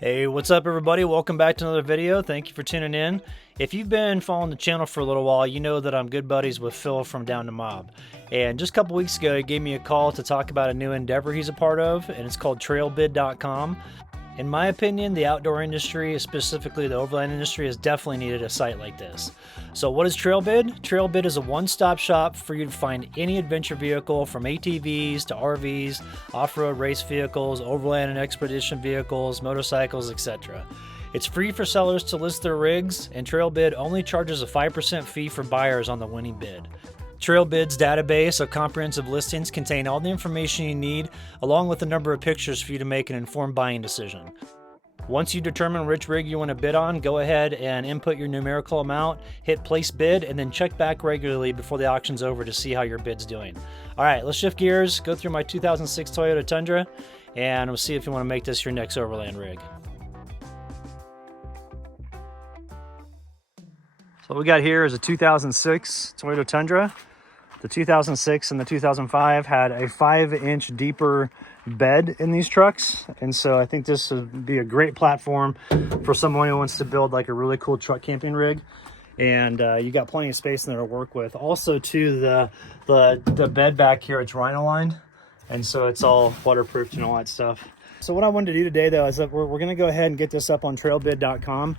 Hey, what's up everybody? Welcome back to another video. Thank you for tuning in. If you've been following the channel for a little while, you know that I'm good buddies with Phil from Down to Mob. And just a couple weeks ago, he gave me a call to talk about a new endeavor he's a part of, and it's called trailbid.com. In my opinion, the outdoor industry, specifically the overland industry, has definitely needed a site like this. So what is Trailbid? Trailbid is a one-stop shop for you to find any adventure vehicle from ATVs to RVs, off-road race vehicles, overland and expedition vehicles, motorcycles, etc. It's free for sellers to list their rigs, and Trailbid only charges a 5% fee for buyers on the winning bid. Trailbid's database of comprehensive listings contain all the information you need, along with a number of pictures for you to make an informed buying decision. Once you determine which rig you want to bid on, go ahead and input your numerical amount, hit place bid, and then check back regularly before the auction's over to see how your bid's doing. All right, let's shift gears, go through my 2006 Toyota Tundra, and we'll see if you want to make this your next overland rig. So what we got here is a 2006 Toyota Tundra. The 2006 and the 2005 had a 5-inch deeper bed in these trucks, and so I think this would be a great platform for someone who wants to build like a really cool truck camping rig. And you got plenty of space in there to work with. Also, too, the bed back here, it's rhino lined, and so it's all waterproofed and all that stuff. So what I wanted to do today, though, is that we're going to go ahead and get this up on trailbid.com,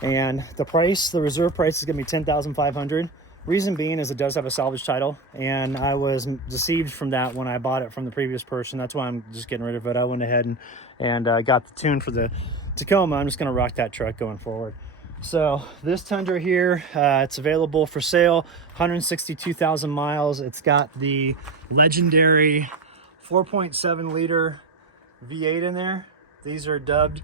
and the reserve price is going to be $10,500. Reason being is it does have a salvage title, and I was deceived from that when I bought it from the previous person. That's why I'm just getting rid of it. I went ahead and got the tune for the Tacoma. I'm just going to rock that truck going forward. So this Tundra here, it's available for sale, 162,000 miles. It's got the legendary 4.7 liter V8 in there. These are dubbed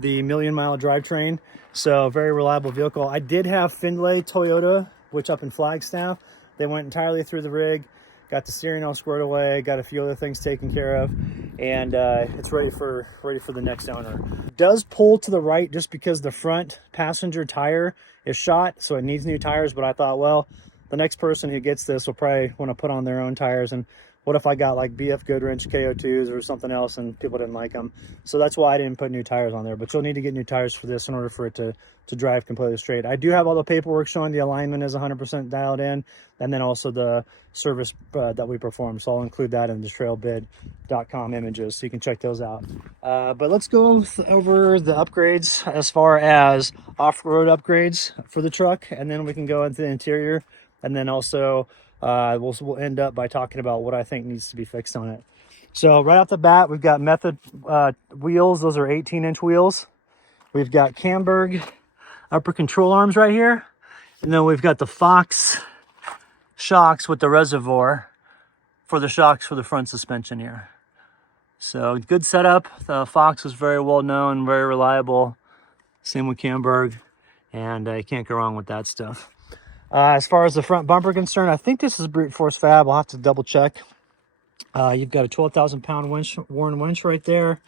the million-mile drivetrain, so very reliable vehicle. I did have Findlay Toyota, which up in Flagstaff, they went entirely through the rig, got the steering all squared away, got a few other things taken care of, and it's ready for the next owner. It does pull to the right just because the front passenger tire is shot, so it needs new tires. But I thought, well, the next person who gets this will probably want to put on their own tires, and what if I got like BF Goodwrench KO2s or something else and people didn't like them? So that's why I didn't put new tires on there. But you'll need to get new tires for this in order for it to drive completely straight. I do have all the paperwork showing the alignment is 100% dialed in, and then also the service that we perform. So I'll include that in the trailbid.com images, so you can check those out. But let's go over the upgrades as far as off-road upgrades for the truck, and then we can go into the interior, and then also we'll end up by talking about what I think needs to be fixed on it. So right off the bat, we've got Method wheels. Those are 18-inch wheels. We've got Camberg upper control arms right here. And then we've got the Fox shocks with the reservoir for the shocks for the front suspension here. So good setup. The Fox was very well known, very reliable. Same with Camberg. And you can't go wrong with that stuff. As far as the front bumper concerned, I think this is brute force fab. I'll have to double check. You've got a 12,000 pound Warren winch right there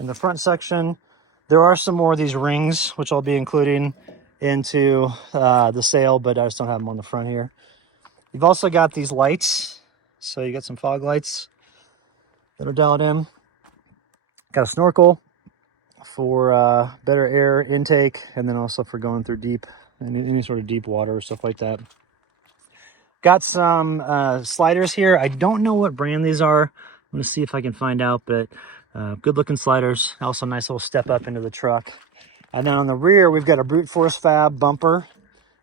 in the front section. There are some more of these rings, which I'll be including into the sale, but I just don't have them on the front here. You've also got these lights. So you got some fog lights that are dialed in. Got a snorkel for better air intake, and then also for going through deep, any sort of deep water or stuff like that. Got some sliders here. I don't know what brand these are. I'm going to see if I can find out, but good looking sliders. Also nice little step up into the truck. And then on the rear, we've got a brute force fab bumper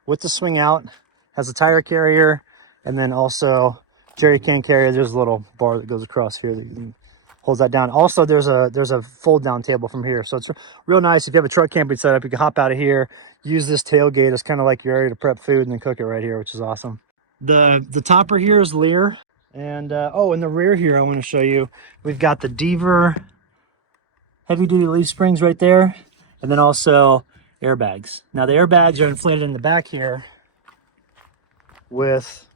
with the swing out. Has a tire carrier, and then also jerry can carrier. There's a little bar that goes across here that holds that down. Also, there's a fold down table from here. So it's real nice. If you have a truck camping setup, you can hop out of here, use this tailgate as kind of like your area to prep food and then cook it right here, which is awesome. The topper here is Lear. And in the rear here, I want to show you, we've got the Deaver heavy duty leaf springs right there, and then also airbags. Now the airbags are inflated in the back here with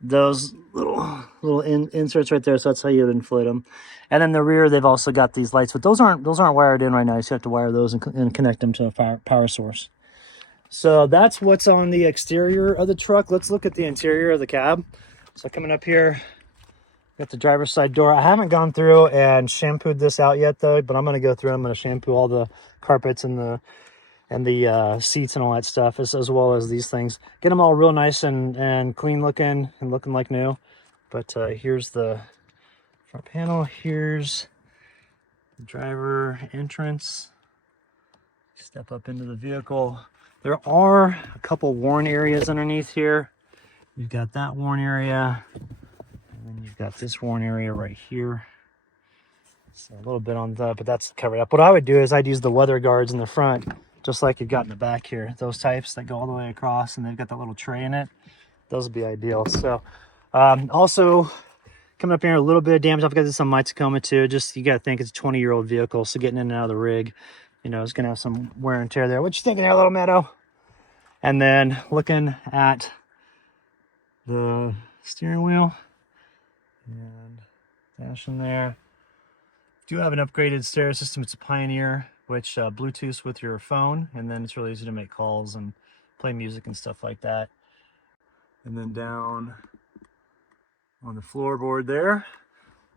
those little inserts right there, so that's how you would inflate them. And then the rear, they've also got these lights, but those aren't wired in right now, so you have to wire those and connect them to a power source. So that's what's on the exterior of the truck. Let's look at the interior of the cab. So coming up here, Got the driver's side door. I haven't gone through and shampooed this out yet though, but I'm going to go through. I'm going to shampoo all the carpets and the seats and all that stuff, as well as these things. Get them all real nice and clean looking and looking like new. But here's the front panel. Here's the driver entrance. Step up into the vehicle. There are a couple worn areas underneath here. You've got that worn area, and then you've got this worn area right here. So a little bit on that, but that's covered up. What I would do is I'd use the weather guards in the front, just like you've got in the back here. Those types that go all the way across, and they've got that little tray in it. Those would be ideal. So also coming up here, a little bit of damage. I've got this on my Tacoma too. Just, you got to think it's a 20-year-old vehicle, so getting in and out of the rig, you know, it's going to have some wear and tear there. What you thinking there, little Meadow? And then looking at the steering wheel and dash in there. Do have an upgraded stereo system. It's a Pioneer, which Bluetooth with your phone, and then it's really easy to make calls and play music and stuff like that. And then down on the floorboard there.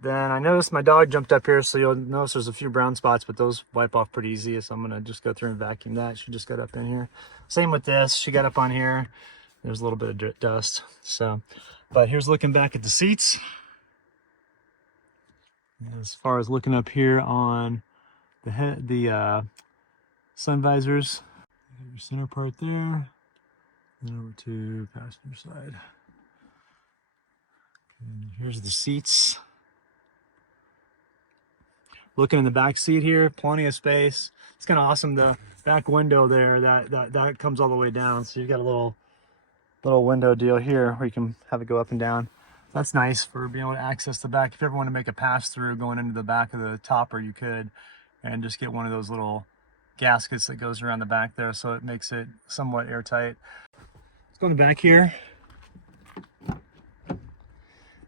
Then I noticed my dog jumped up here, so you'll notice there's a few brown spots, but those wipe off pretty easy. So I'm gonna just go through and vacuum that. She just got up in here. Same with this. She got up on here. There's a little bit of dust. So, but here's looking back at the seats. As far as looking up here on the sun visors, your center part there, and over to passenger side. And here's the seats. Looking in the back seat here, plenty of space. It's kind of awesome. The back window there, that comes all the way down. So you've got a little window deal here where you can have it go up and down. That's nice for being able to access the back. If you ever want to make a pass through going into the back of the topper, you could, and just get one of those little gaskets that goes around the back there, so it makes it somewhat airtight. Let's go in the back here.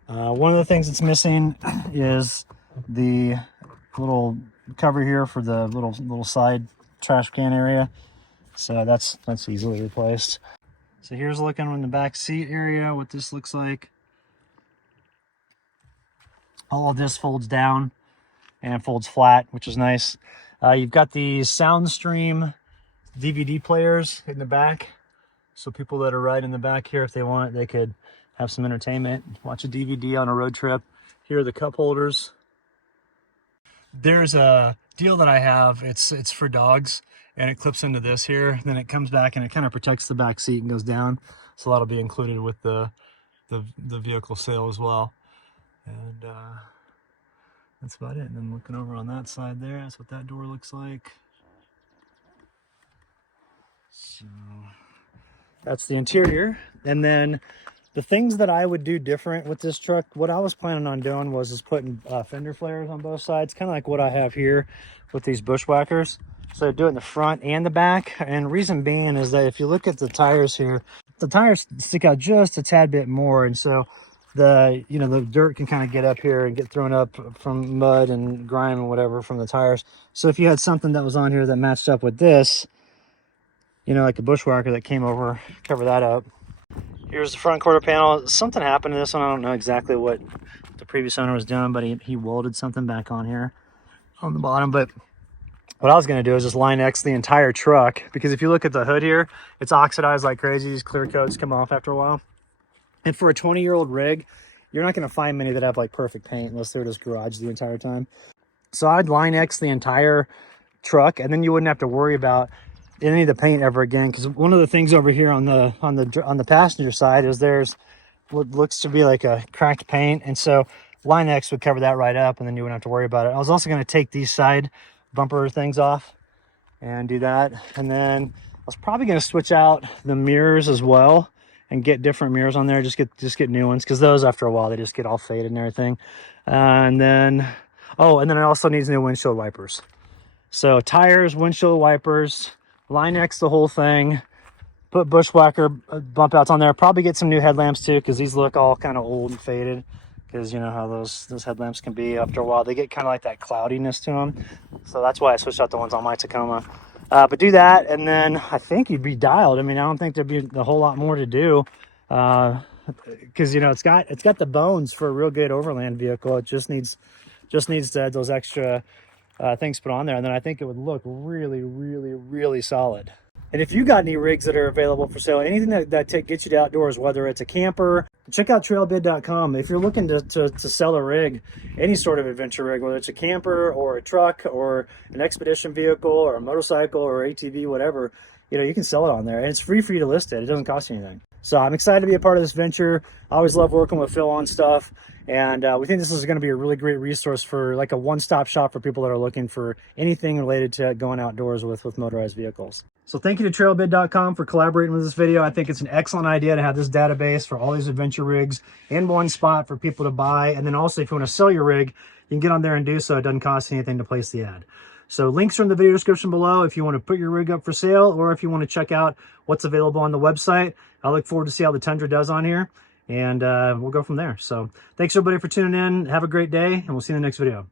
One of the things that's missing is the little cover here for the little side trash can area. So that's easily replaced. So here's looking in the back seat area, what this looks like. All of this folds down and folds flat, which is nice. You've got the SoundStream DVD players in the back. So people that are riding in the back here, if they want, they could have some entertainment, watch a DVD on a road trip. Here are the cup holders. There's a deal that I have, it's for dogs, and it clips into this here. Then it comes back and it kind of protects the back seat and goes down. So that'll be included with the vehicle sale as well. And that's about it. And then looking over on that side there, that's what that door looks like. So that's the interior. And then the things that I would do different with this truck, what I was planning on doing was putting fender flares on both sides, kind of like what I have here with these bushwhackers. So do it in the front and the back. And reason being is that if you look at the tires here, the tires stick out just a tad bit more. And so the dirt can kind of get up here and get thrown up from mud and grime and whatever from the tires. So if you had something that was on here that matched up with this, like a bushwhacker that came over, cover that up. Here's the front quarter panel. Something happened to this one. I don't know exactly what the previous owner was doing, but he welded something back on here on the bottom. But what I was going to do is just line X the entire truck, because if you look at the hood here, it's oxidized like crazy. These clear coats come off after a while. And for a 20-year-old rig, you're not going to find many that have like perfect paint unless they're just garaged the entire time. So I'd line X the entire truck, and then you wouldn't have to worry about any of the paint ever again. Because one of the things over here on the passenger side is there's what looks to be like a cracked paint, and so line X would cover that right up, and then you wouldn't have to worry about it. I was also going to take these side bumper things off and do that, and then I was probably going to switch out the mirrors as well and get different mirrors on there. Just get new ones, because those after a while they just get all faded and everything. And then it also needs new windshield wipers. So tires, windshield wipers, line X the whole thing, put bushwhacker bump outs on there. Probably get some new headlamps too, because these look all kind of old and faded, because you know how those headlamps can be after a while. They get kind of like that cloudiness to them. So that's why I switched out the ones on my Tacoma. But do that, and then I think you'd be dialed. I mean, I don't think there'd be a whole lot more to do. because you know it's got the bones for a real good overland vehicle. It just needs those extra things put on there, and then I think it would look really, really, really solid. And if you got any rigs that are available for sale, anything that gets you to outdoors, whether it's a camper, check out trailbid.com. If you're looking to sell a rig, any sort of adventure rig, whether it's a camper or a truck or an expedition vehicle or a motorcycle or ATV, whatever, you know, you can sell it on there, and it's free for you to list it. It doesn't cost you anything. So I'm excited to be a part of this venture. I always love working with Phil on stuff. And we think this is going to be a really great resource for like a one-stop shop for people that are looking for anything related to going outdoors with motorized vehicles. So thank you to trailbid.com for collaborating with this video. I think it's an excellent idea to have this database for all these adventure rigs in one spot for people to buy. And then also if you want to sell your rig, you can get on there and do so. It doesn't cost anything to place the ad. So links are in the video description below if you want to put your rig up for sale or if you want to check out what's available on the website. I look forward to see how the Tundra does on here, and we'll go from there. So thanks everybody for tuning in. Have a great day, and we'll see you in the next video.